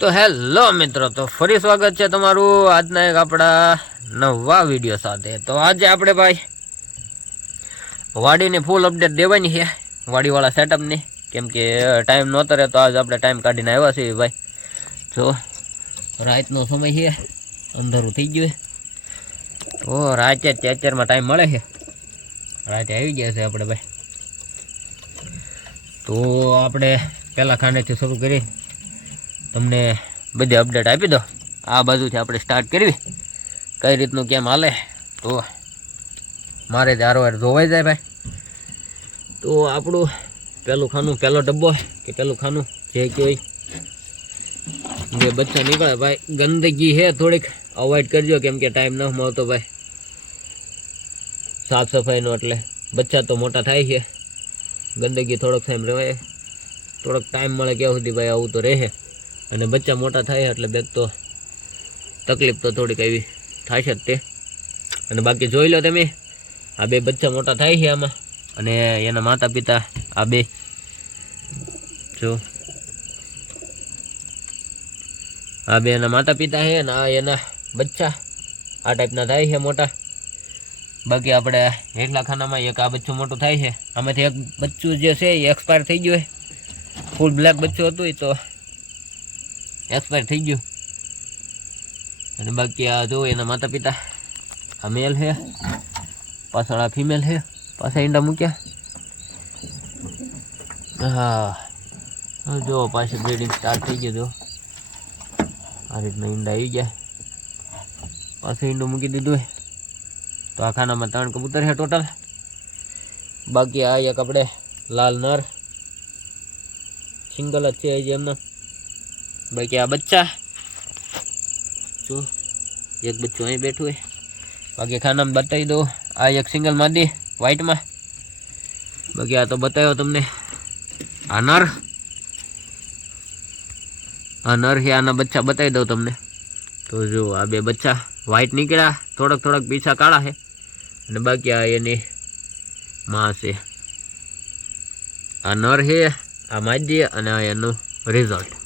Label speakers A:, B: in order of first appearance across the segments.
A: તો હેલો મિત્રો, તો ફરી સ્વાગત છે તમારું આજના એક આપણા નવા વીડિયો સાથે. તો આજે આપણે ભાઈ વાડીની ફૂલ અપડેટ દેવાની છે, વાડીવાળા સેટઅપની કેમ કે ટાઈમ નહોતો રહે તો આજ આપણે ટાઈમ કાઢીને આવ્યા છીએ ભાઈ. જો, રાતનો સમય છે, અંધારું થઈ ગયું તો રાતે જ ચારમાં ટાઈમ મળે છે. રાતે આવી ગયા છે આપણે ભાઈ. તો આપણે પહેલાં ખાનેથી શરૂ કરી તમને બધી અપડેટ આપી દો. આ બાજુથી આપણે સ્ટાર્ટ કરવી. કઈ રીતનું કેમ હાલે? તો મારે ચારો વાર જોવાઈ જાય ભાઈ. તો આપણું પહેલું ખાનું પહેલો ડબ્બો કે પહેલું ખાનું? જે કહેવાય જે બચ્ચા નીકળે ભાઈ ગંદકી છે થોડીક. અવોઇડ કરજો કેમ કે ટાઈમ ન મળતો ભાઈ. સાફ સફાઈનો એટલે બચ્ચા તો મોટા થાય છે. ગંદકી થોડોક ટાઈમ રહેવાય. થોડોક ટાઈમ મળે ક્યાં સુધી ભાઈ આવું તો રહે. અને બચ્ચા મોટા થાય એટલે બેગ તો તકલીફ તો થોડીક એવી થશે જ તે. અને બાકી જોઈ લો તમે, આ બે બચ્ચા મોટા થાય છે આમાં. અને એના માતા પિતા આ બે. જો. આ બે એના માતા પિતા છે અને આ એના બચ્ચા. આ ટાઈપના થાય છે મોટા. બાકી આપણે એકલા ખાનામાં એક આ બચ્ચું મોટું થાય છે. આમાંથી એક બચ્ચું જે છે એ એક્સપાયર થઈ ગયું છે. ફૂલ બ્લેક બચ્ચું હતું એ તો એક્સપાયર થઈ ગયું અને બાકી આ જો એના માતા પિતા આ મેલ છે પાછળ આ ફિમેલ છે પાછા ઈંડા મૂક્યા હા જો પાછી બ્રીડિંગ સ્ટાર્ટ થઈ ગયું જો આ રીતના ઈંડા આવી ગયા પાછું ઈંડું મૂકી દીધું તો આ ખાનામાં ત્રણ કબૂતર છે ટોટલ બાકી આ એક આપણે લાલ નર સિંગલ જ છે એમના બાકી આ બચ્ચા. જો, એક બચ્ચું અહીં બેઠું હોય બાકી ખાનામાં બતાવી દો આ એક સિંગલ માદી વ્હાઈટમાં બાકી આ તો બતાવ્યો તમને. આ નર. આ નર છે, આના બચ્ચા બતાવી દઉં તમને. તો જો, આ બે બચ્ચા વ્હાઈટ નીકળ્યા. થોડાક થોડાક પીછા કાળા છે. અને બાકી આ એની માં છે. આ નર છે, આ માદી અને આ એનું રિઝલ્ટ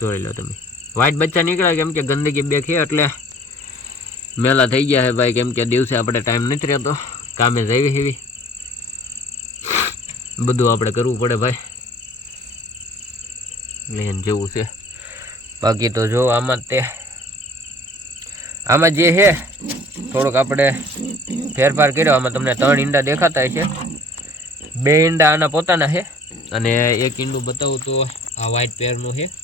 A: જોઈ લો તમે. વ્હાઈટ બચ્ચા નીકળ્યા કેમ કે ગંદકી બે છે એટલે મેલા થઈ ગયા છે ભાઈ. કેમ કે દિવસે આપણે ટાઈમ નથી રહેતો. કામે જઈ એવી બધું આપણે કરવું પડે ભાઈ. લેન જેવું છે. બાકી તો જો આમાં તે. આમાં જે છે, થોડુંક આપણે ફેરફાર કર્યો. આમાં તમને ત્રણ ઈંડા દેખાતા છે બે ઈંડા આના પોતાના છે. અને એક ઈંડું બતાવું તો આ વ્હાઈટ પેરનું છે.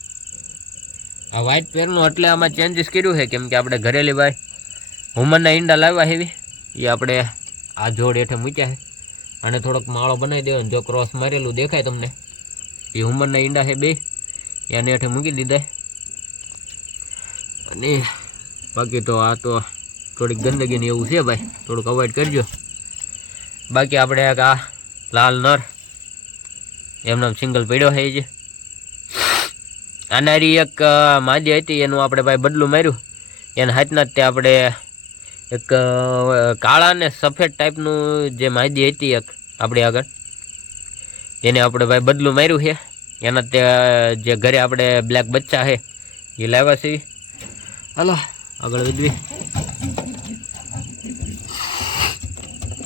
A: આ વ્હાઇટ પેરનું એટલે આમાં ચેન્જીસ કર્યું છે, કેમ કે આપણે ઘરેલી ભાઈ હુમનના ઈંડા લાવ્યા હેવી. એ આપણે આ જોડ હેઠે મૂક્યા છે. અને થોડોક માળો બનાવી દેવાનો જો ક્રોસ મારેલું દેખાય તમને. એ હુમનના ઈંડા છે બે. એને હેઠે મૂકી દીધા. અને બાકી તો આ તો થોડીક ગંદકીને એવું છે ભાઈ. થોડુંક અવોઇડ કરજો. બાકી આપણે આ લાલ નર. એમનો સિંગલ પડ્યો છે જે. આનારી એક માદી હતી, એનું આપણે ભાઈ બદલું માર્યું. એના હાથના તે આપણે એક કાળા ને સફેદ ટાઈપનું જે માદી હતી એક, આપણી આગળ. એને આપણે ભાઈ બદલું માર્યું છે. એના તે જે ઘરે આપણે બ્લેક બચ્ચા છે, એ લાવ્યા છે. હાલો, આગળ વધવી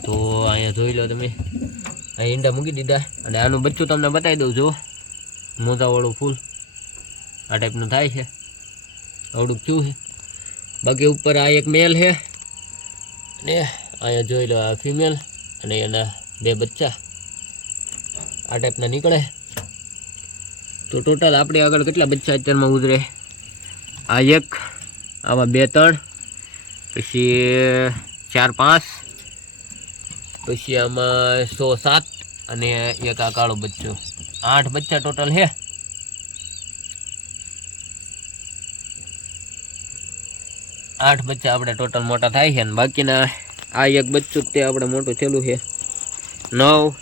A: તો અહીંયા જોઈ લો તમે. અહીં ઈંડા મૂકી દીધા. અને આનું બચ્ચું તમને બતાવી દઉં જો મોજાવાળું ફૂલ. આ ટાઈપનું થાય છે. અવડું થયું છે. બાકી ઉપર આ એક મેલ છે. ને અહીંયા જોઈ લો આ ફિમેલ અને એના બે બચ્ચા. આ ટાઈપના નીકળે તો ટોટલ આપણે આગળ કેટલા બચ્ચા અત્યારમાં ઉતરે આ એક, આમાં બે ત્રણ, પછી ચાર પાંચ, પછી આમાં સો સાત અને એક આ કાળો બચ્ચો. આઠ બચ્ચા ટોટલ છે. આઠ બચ્ચા આપણે ટોટલ મોટા થાય છે અને બાકીના આ એક બચ્ચું તે આપણે મોટું થયેલું છે. નવ,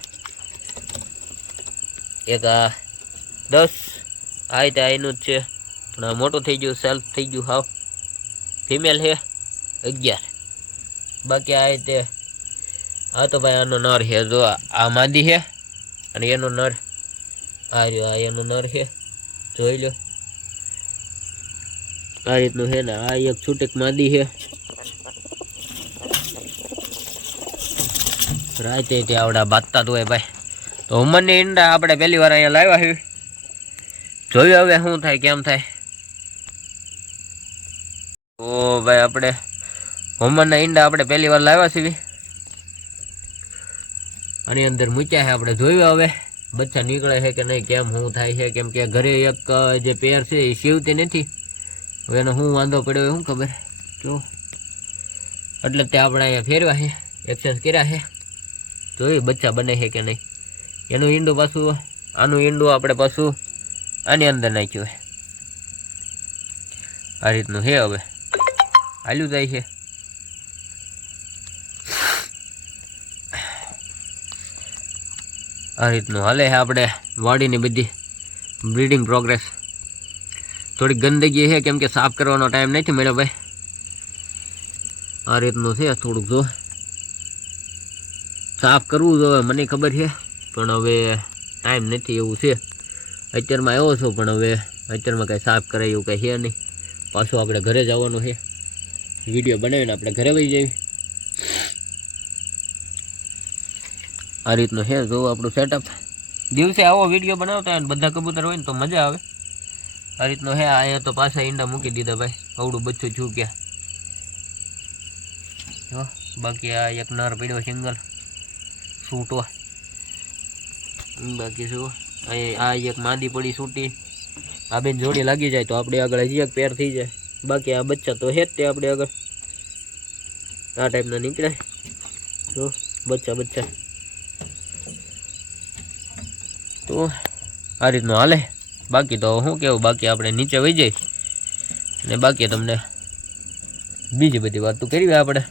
A: એક આ દસ, આ રીતે આનું જ છે. પણ મોટું થઈ ગયું સેલ્ફ થઈ ગયું હાવ. ફિમેલ છે, અગિયાર. બાકી આ રીતે આ તો ભાઈ આનો નર છે. જો આ માદી છે અને એનો નર આ રહ્યો, આ એનો નર છે. જોઈ લો. આ રીતનું છે ને, આ એક છૂટેક માદી છે. રાતે ત્યાં આવડા બાંધતા તો હોય ભાઈ. તો ઉમરની ઈંડા આપણે પહેલી વાર અહીંયા લાવ્યા છે. જોયું હવે શું થાય, કેમ થાય. ઓ ભાઈ આપણે હોમરના ઈંડા આપણે પહેલી વાર લાવ્યા છીએ. આની અંદર મૂક્યા છે આપણે જોયું હવે. બચ્ચા નીકળે છે કે નહીં, કેમ, શું થાય છે, કેમ કે ઘરે એક જે પેર છે એ સીવતી નથી. હવે એનો શું વાંધો પડ્યો એ શું ખબર? જો. એટલે તે આપણે અહીંયા ફેરવા છે એક્સચેન્જ કર્યા છે. જોયું બચ્ચા બને છે કે નહીં? એનું ઈંડું પાછું, આનું ઈંડું આપણે પાછું આની અંદર નાખ્યું છે. આ રીતનું છે હવે. હાલ્યું જાય છે. આ રીતનું હાલે છે આપણે વાડીની બધી બ્રીડિંગ પ્રોગ્રેસ થોડીક ગંદકી છે, કેમ કે સાફ કરવાનો ટાઈમ નથી મળ્યો ભાઈ. આ રીતનું છે થોડુંક, જો. સાફ કરવું જોઈએ મને ખબર છે. પણ હવે ટાઈમ નથી એવું છે. અત્યારમાં આવ્યો છો, પણ હવે અત્યારમાં કાંઈ સાફ કરાય એવું કાંઈ છે નહીં. પાછું આપણે ઘરે જવાનું છે. વીડિયો બનાવીને આપણે ઘરે વહી જઈએ. આ રીતનું છે, જો આપણું સેટઅપ દિવસે આવો વીડિયો બનાવતા હોય ને, બધા કબૂતર હોય ને, તો મજા આવે. આ રીતનો હે અહીંયા તો પાછા ઈંડા મૂકી દીધા ભાઈ. અવડું બચ્ચું છું ક્યાં? જો બાકી આ એક નર પડ્યો સિંગલ. સૂટવા. બાકી શું? આ એક માંદી પડી સૂટી. આ બેન જોડી લાગી જાય તો આપણે આગળ હજી એક પેર થઈ જાય. બાકી આ બચ્ચા તો હે જ તે આપણે આગળ. આ ટાઈપના નીકળે. જો, બચ્ચા બચ્ચા. તો આ રીતનું હાલે. બાકી તો શું કેવું, બાકી આપણે નીચે વહી જઈ. અને બાકી તમને બીજી બધી વાત તો કરવી આપણે